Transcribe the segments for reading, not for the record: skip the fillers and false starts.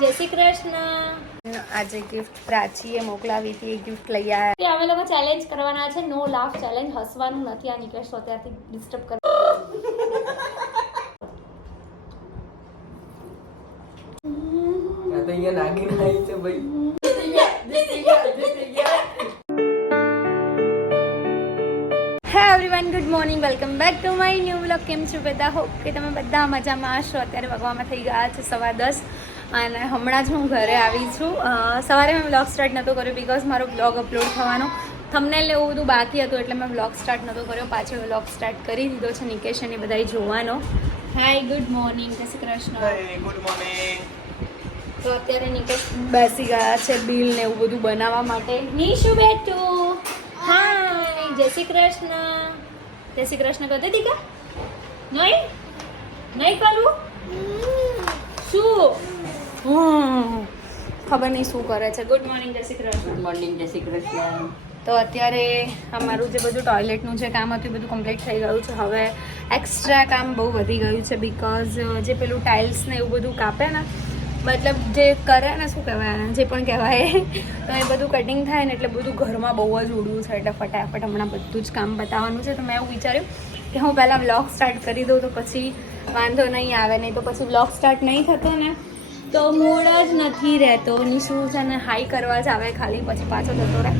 જય શ્રી કૃષ્ણ. આજે ગિફ્ટ પ્રાચીએ મોકલાવી હતી, એ ગિફ્ટ લઈ આવ્યા. અમે લોકો ચેલેન્જ કરવાના છે, નો લાફ ચેલેન્જ. હસવાનું નથી. આ નિકેશ અત્યારથી ડિસ્ટર્બ કર. તો અહીંયા નાગીને આવી છે ભાઈ. Everyone, good morning, welcome back to my new vlog. કેમ છો બધા? હોપ કે તમે બધા મજામાં હશો. અત્યારે વાગવામાં થઈ ગયા છે 10:15 અને હમણાં જ હું ઘરે આવી છું. સવારે મેં વ્લોગ સ્ટાર્ટ નહોતો કર્યો બિકોઝ મારો વ્લોગ અપલોડ થવાનો, થંબનેલ એવું બધું બાકી હતું એટલે મેં વ્લોગ સ્ટાર્ટ નહોતો કર્યો. પાછો વ્લોગ સ્ટાર્ટ કરી દીધો છે. નિકેશ અને બધાએ જોવાનો. હાય, ગુડ મોર્નિંગ, જય શ્રી કૃષ્ણ. Good morning. તો અત્યારે નિકેશ બેસી ગયા છે બિલ ને એવું બધું બનાવવા માટે. નીશુ બેટું, હાય, જય શ્રી કૃષ્ણ. જય શ્રી કૃષ્ણ કરતી હતી કા? નહીં કરું શું? ખબર નહીં શું કરે છે. ગુડ મોર્નિંગ, જય શ્રી કૃષ્ણ. ગુડ મોર્નિંગ, જય શ્રી કૃષ્ણ. તો અત્યારે અમારું જે બધું ટોયલેટનું જે કામ હતું એ બધું કમ્પ્લીટ થઈ ગયું છે. હવે એક્સ્ટ્રા કામ બહુ વધી ગયું છે બિકોઝ જે પેલું ટાઇલ્સ ને એવું બધું કાપે ને, મતલબ જે કરે ને, શું કહેવાય, જે પણ કહેવાય, તો એ બધું કટિંગ થાય ને એટલે બધું ઘરમાં બહુ જ ઉડવું છે. એટલે ફટાફટ હમણાં બધું જ કામ બતાવવાનું છે. તો મેં એવું વિચાર્યું કે હું પહેલાં વ્લોગ સ્ટાર્ટ કરી દઉં તો પછી વાંધો નહીં આવે. નહીં તો પછી વ્લોગ સ્ટાર્ટ નહીં થતો ને તો મૂડ જ નથી રહેતો. નિશુ છે ને હાઈ કરવા જ આવે ખાલી, પછી પાછો જતો રહે.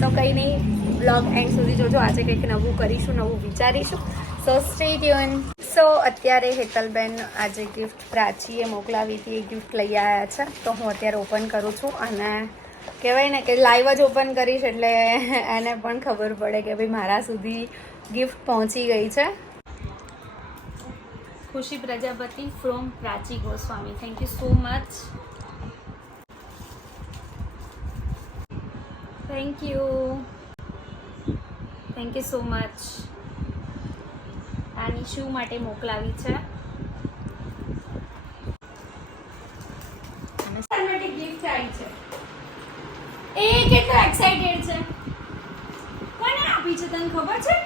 સો કંઈ નહીં, વ્લોગ એન્ડ સુધી જોજો. આજે કંઈક નવું કરીશું, નવું વિચારીશું. સો સ્ટે ટ્યુન. સો અત્યારે હેતલબેન આજે ગિફ્ટ પ્રાચીએ મોકલાવી હતી, એ ગિફ્ટ લઈ આવ્યા છે. તો હું અત્યારે ઓપન કરું છું અને કહેવાય ને કે લાઈવ જ ઓપન કરીશ એટલે એને પણ ખબર પડે કે ભાઈ મારા સુધી ગિફ્ટ પહોંચી ગઈ છે. ખુશી Prajapati from Prachi Goswami. Thank you so much. Thank you so much. આ નિશુ માટે મોકલાવી છે. અને ગિફ્ટ આવી છે. એ કેટલો એક્સાઇટેડ છે. કોને આપી છે તને ખબર છે?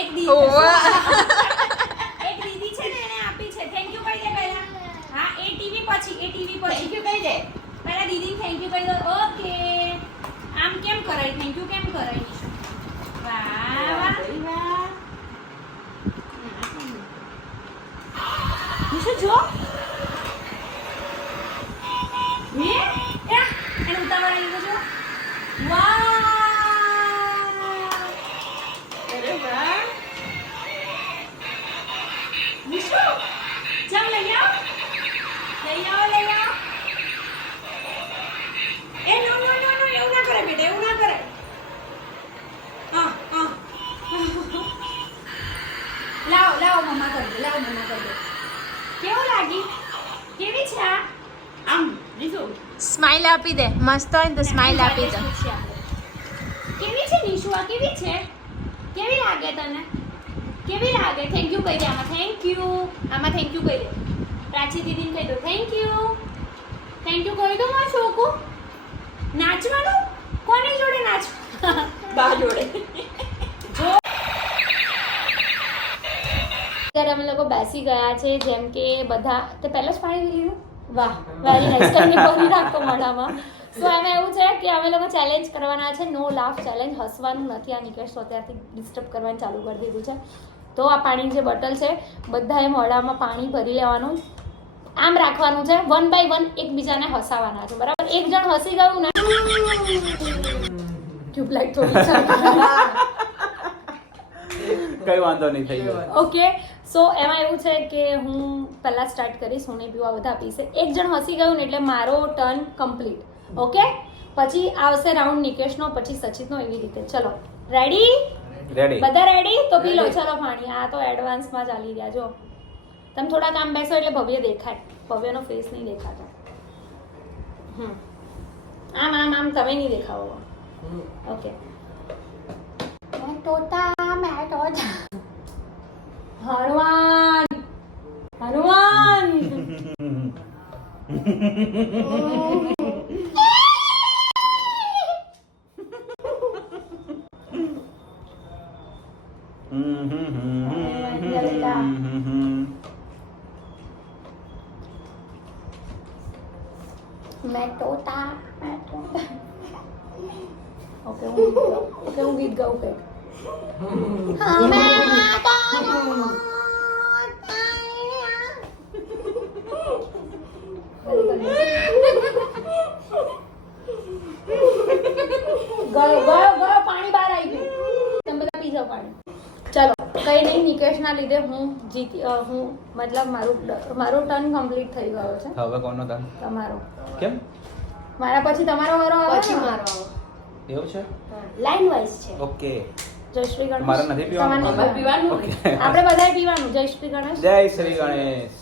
એક દીદી છે ને, એને આપી છે. થેન્ક યુ કહી દે પહેલા. હા, એ ટીવી પછી થેન્ક યુ કહી દે. પહેલા દીદીને થેન્ક યુ કહી દો. ઓકે, આમ કેમ કરાય? થેન્ક યુ કેમ કરાય? નિશુ, વાહ વાહ. નિશુ જો, એને ઉતાવળ આવી ગયો. વાહ, અરે વાહ. નિશુ ચાલ લઈ આવો. એ નો એવું ના કરે બેટા, એવું ના કરે. લાવો મમ્મા કરી દે. કેવું લાગી? કેવી છે આ? આમ નિશુ સ્માઈલ આપી દે. મસ્ત હોય ને તો સ્માઈલ આપી દે. કેવી છે નિશુ? આ કેવી છે? કેવી લાગે તને? કેવી લાગે? થેન્ક યુ કહી દે. આમાં થેન્ક યુ કહી દે. પ્રાચી દીદીને કહી દો થેન્ક યુ કહી દો. મારું છોકું નાચવાનું કોની જોડે નાચવાનું? બા જોડે. જો અત્યારે અમે લોકો બેસી ગયા છે જેમ કે બધા. તે પહેલા જ પાણી લીધું. વાહ, વેરી નાઇસ. કંઈ ભરી રાખતો મોઢામાં. સો એમાં એવું છે કે અમે લોકો ચેલેન્જ કરવાના છે, નો લાફ ચેલેન્જ. હસવાનું નથી. આ નિકેશ અત્યારથી ડિસ્ટર્બ કરવાનું ચાલુ કરી દીધું છે. તો આ પાણીની જે બોટલ છે બધાએ મોઢામાં પાણી ભરી લેવાનું, આમ રાખવાનું છે. 1 by 1 એકબીજાને હસાવાના છે, બરાબર? એક જણ હસી ગયું ને, ટ્યુબલાઇટ થોડી કઈ વાંધો નહીં, થઈ ગયો. ઓકે. સો એમાં એવું છે કે હું પહેલા સ્ટાર્ટ કરીશ. હું નહીં પીવા, બધા પીશે. એક જણ હસી ગયું ને એટલે મારો ટર્ન કમ્પ્લીટ. ઓકે, પછી આવશે રાઉન્ડ નિકેશનો, પછી સચિતનો, એવી રીતે. ચલો, રેડી? બધા રેડી? તો પી લો. ચલો પાણી. આ તો એડવાન્સમાં ચાલી રહ્યા. જો તમે થોડા કામ બેસો એટલે ભવ્ય દેખાય. ભવ્યનો ફેસ નહીં દેખાતો. આમ તમે નહીં દેખાવો. ઓકે. હનુમાન મેં ટોટા ઓકે હું ગીત ગાઉં કે ગયો પાણી બહાર આવી ગયું. તમે બધા પી જાઓ પાણી. ચલો કઈ નહીં, નિકેશના લીધે હું જીતી હું મતલબ મારું ટર્ન કમ્પ્લીટ થઈ ગયો છે. હવે કોનો ટર્ન? તમારો. કેમ? મારા પછી તમારો વારો આવે પછી ને? મારો આવે. એવું છે? લાઈન વાઇઝ છે. ઓકે. જય શ્રી ગણેશ. મારે નથી પીવાનું? તમારે અમારે પીવાનું. ઓકે. આપણે બધાએ પીવાનું. જય શ્રી ગણેશ. જય શ્રી ગણેશ.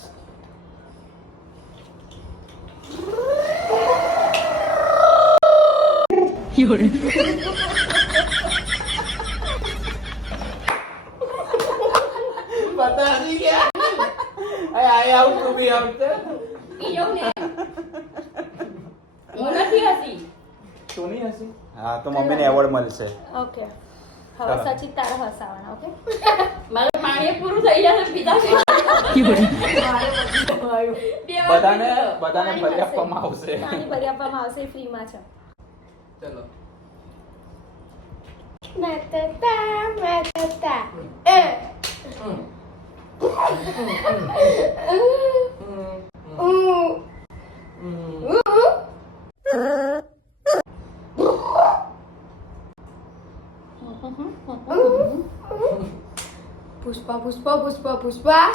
पता नहीं क्या आई आउट टू बी आउट હું નથી હસી. तो नहीं हंसी हाँ तो मम्मी ने एवॉर्ड મળશે ઓકે હવે ચાલો. સચિત તારા હસાવાના. ઓકે મારું પાણી પૂરું થઈ જશે પીધા પછી. બધાને ભરી આપવામાં આવશે પાણી ભરી આપવામાં આવશે. ફ્રીમાં છે. ચલો પુષ્પા પુષ્પા પુષ્પા પુષ્પા.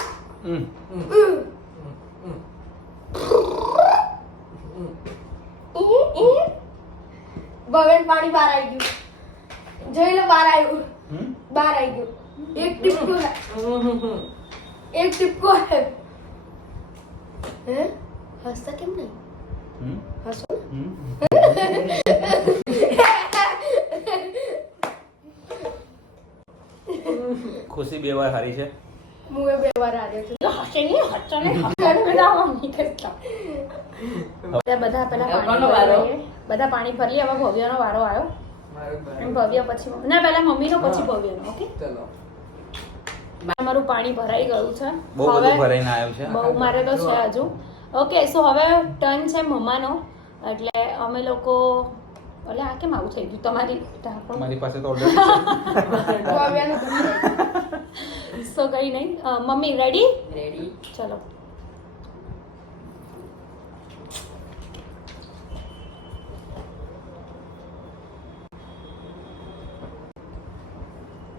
ભવેન પાણી બહાર આવી ગયું. જોઈ લો બહાર આવ્યું. हम्म બહાર આવી ગયું. એક ટીપકો હે. એક ટીપકો હે. હે હસતા કેમ નહીં? હસો ખુશી બે વાર હારી છે હું એ બે વાર આવ્યો છું. હસે નહીં હસો નહીં હસવાનું બધા મમ્મી કરતા. બધા પહેલા પાણી કોનો વારો? ભરીએ. બધા પાણી ભરી લે. હવે ભવ્યનો વારો આવ્યો. અને ભવ્ય પછી ના પહેલા મમ્મીનો પછી ભવ્યનો. ઓકે ચલો મારું પાણી ભરાઈ ગયું છે. બહુ બધું ભરાઈને આવ્યું છે બહુ મારે તો છે હજુ. ઓકે સો હવે ટર્ન છે મમ્માનો. એટલે અમે લોકો એટલે આ કેમ આવું થઈ ગયું તમારી ઢાંકણું? મારી પાસે તો ઓલરેડી સો કઈ નહીં. Mummy ready? રેડી. ચલો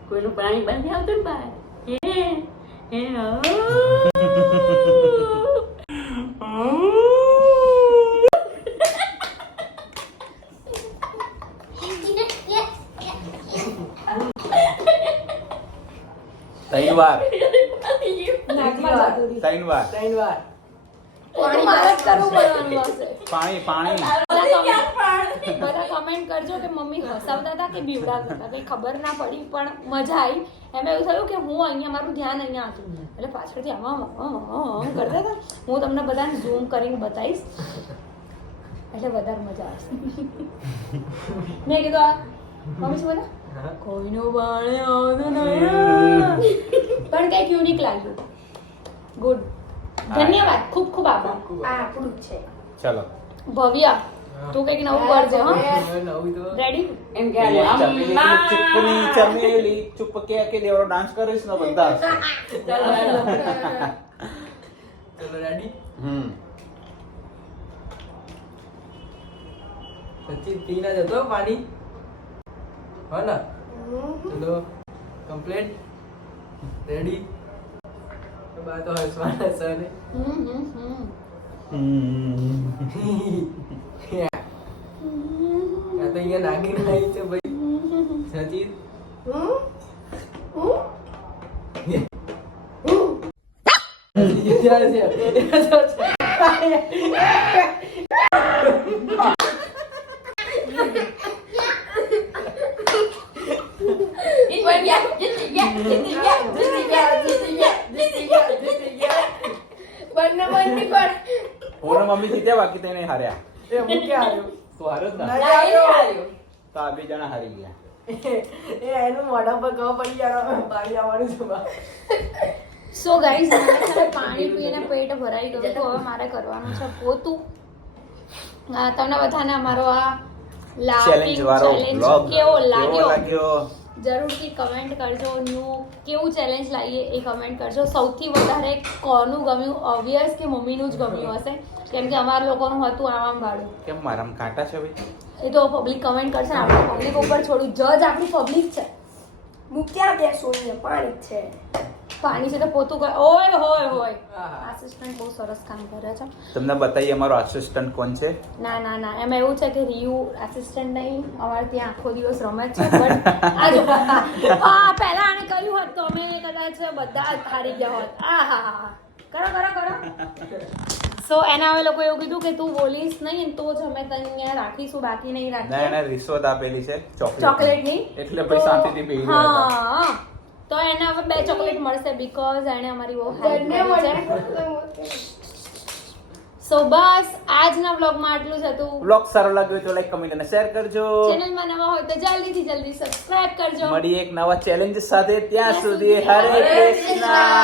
કોઈનું પાણી બંધ આવતું ને બહાર. ત્રણ વાર નાકમાં જતું રહ્યું. ત્રણ વાર પાણી મારે જ કરવું પડવાનું હશે. પાણી પાણી બધા કમેન્ટ કરજો કે મમ્મી હસાવતા હતા કે બીવડાવતા હતા. કઈ ખબર ના પડી પણ મજા આવી. એમાં એવું થયું કે હું અહીંયા મારું ધ્યાન અહીંયા હતું એટલે પાછળથી આમ કરતા હતા. હું તમને બધાને ઝૂમ કરીને બતાવીશ એટલે વધારે મજા આવશે. મેં કીધું આ મમ્મી શું બોલે? કોઈનો બાણે આવતો નહીં. પણ કંઈક યુનિક લાગ્યું. ગુડ. ધન્યવાદ. ખૂબ ખૂબ આભાર. આ આપણું જ છે. ચલો ભવ્ય તું કંઈક નવું કરજે. હા રેડી? એમ કે ચુપની ચમેલી ચુપ કે દેવરો ડાન્સ કરીશ ને બધા ચલો રેડી સચિન પીના જતો પાણી હા ને ચલો કમ્પ્લીટ રેડી બાત તો હસવાના સર હમ. આ તો અહીંયા નાગી નાઈ છે ભાઈ સચિન બંને બંને પર હું મમ્મી જીત્યા બાકી તેને હાર્યા એ હું ક્યાં આવ્યો તો હાર્યો જ નહીં ને આવ્યો તો આ બે જણા હારી ગયા એ એનું મોઢા પર ખબર પડી જાય પાણી આવવાનું છે બા સો ગાઈઝ પાણી પીને પેટ ભરાઈ ગયું તો હવે મારે કરવાનું છે પોતું તમને બધાને અમારો આ ચેલેન્જ વાળો vlog કેવો લાગ્યો લાગ્યો જરૂરથી કમેન્ટ કરજો. ન્યૂ કેવું ચેલેન્જ લાવીએ એ કમેન્ટ કરજો. સૌથી વધારે કોનું ગમ્યું? ઓબ્વિયસ કે મમ્મીનું જ ગમ્યું હશે, કેમ કે અમારા લોકોનું હતું આમ વાળું. કેમ મારામાં કાંટા છે ભાઈ? એ તો પબ્લિક કમેન્ટ કરશે. આપણે પબ્લિક ઉપર છોડું. જજ આપણી પબ્લિક છે. મૂક્યા બેસો ને પાણી જ છે. પાણી છે તો પોતું કર. ઓય હોય હોય. આસિસ્ટન્ટ બહુ સરસ કામ કરે છે. તમને બતાવીએ અમારો આસિસ્ટન્ટ કોણ છે. ના ના ના, એમાં એવું છે કે રિયુ આસિસ્ટન્ટ નહીં, અમારે ત્યાં આખો દિવસ રમે જ છે. બટ આ જો પહેલા આને કર્યું હોત તો અમે કદાચ બધા જ હારી ગયા હોત. આ હા હા હા, કરો કરો કરો. સો એના અમે લોકો એવું કીધું કે તું બોલીશ નહીં ને તો જ અમે તને અહીંયા રાખીશું, બાકી નહીં ના રાખીએ. એને રિશ્વત આપેલી છે ચોકલેટ નહીં એટલે ભાઈ શાંતિથી બેહી રહ્યા હતા. હા, તો એને હવે 2 ચોકલેટ મળશે બીકોઝ એને અમારી બહુ હેલ્પ કરી છે. સો બસ આજના વ્લોગમાં આટલું જ હતું. બ્લોગ સારો લાગ્યો હોય તો લાઈક કમેન્ટ અને શેર કરજો. ચેનલમાં નવા હોય તો જલ્દીથી જલ્દી સબસ્ક્રાઇબ કરજો. મળીએ એક નવા ચેલેન્જ સાથે. ત્યાં સુધી હરે કૃષ્ણ.